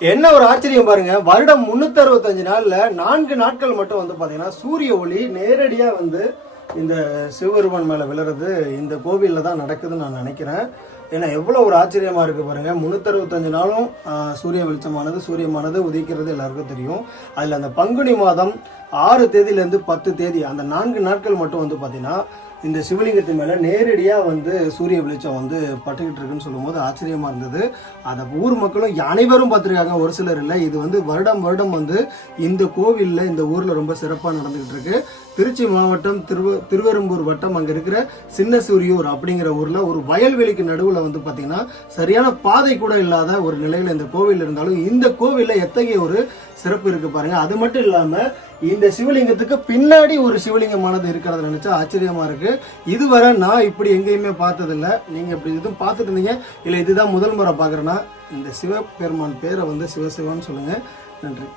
என்ன ஒரு ஆச்சரியம் பாருங்க, வருடம் 365 நாள்ல 4 நாட்கள் மட்டும் வந்து பாத்தீங்கன்னா சூரிய ஒளி நேரடியா வந்து இந்த சிவபெருமான் மேல விழுறது இந்த கோவில்ல தான் நடக்குதுன்னு நான் நினைக்கிறேன். ஏன்னா எவ்வளவு ஒரு ஆச்சரியமா இருக்கு பாருங்க. 365 நாளும் சூரிய வெளிச்சமானது சூரியமானது உதிக்கிறது எல்லாருக்கும் தெரியும். அதுல அந்த பங்குனி மாதம் 6 தேதியிலேருந்து 10 தேதி அந்த 4 நாட்கள் மட்டும் வந்து பாத்தீங்கன்னா இந்த சிவலிங்கத்து மேல நேரடியா வந்து சூரிய வெளிச்சம் வந்து பட்டுக்கிட்டு இருக்குன்னு சொல்லும் போது ஆச்சரியமா இருந்தது. அதை ஊர் மக்களும் அனைவரும் பார்த்துருக்காங்க, ஒரு சிலர் இல்லை. இது வந்து வருடம் வந்து இந்த கோவில்ல இந்த ஊர்ல ரொம்ப சிறப்பா நடந்துகிட்டு இருக்கு. திருச்சி மாவட்டம் திருவெரும்பூர் வட்டம் அங்க இருக்கிற சின்ன சூரியூர் அப்படிங்கிற ஊர்ல ஒரு வயல்வெளிக்கு நடுவுல வந்து பாத்தீங்கன்னா சரியான பாதை கூட இல்லாத ஒரு நிலையில இந்த கோவில் இருந்தாலும் இந்த கோவில்ல எத்தகைய ஒரு சிறப்பு இருக்கு பாருங்க. அது மட்டும் இல்லாம இந்த சிவலிங்கத்துக்கு பின்னாடி ஒரு சிவலிங்கமானது இருக்கிறத நினைச்சா ஆச்சரியமா இருக்கு. இதுவரை நான் இப்படி எங்கேயுமே பார்த்ததில்லை. நீங்க இப்படி எதுவும் பார்த்துட்டு இருந்தீங்க இல்ல இதுதான் முதல் முறை பாக்குறேன்னா இந்த சிவபெருமான் பேரை வந்து சிவசிவான்னு சொல்லுங்க. நன்றி.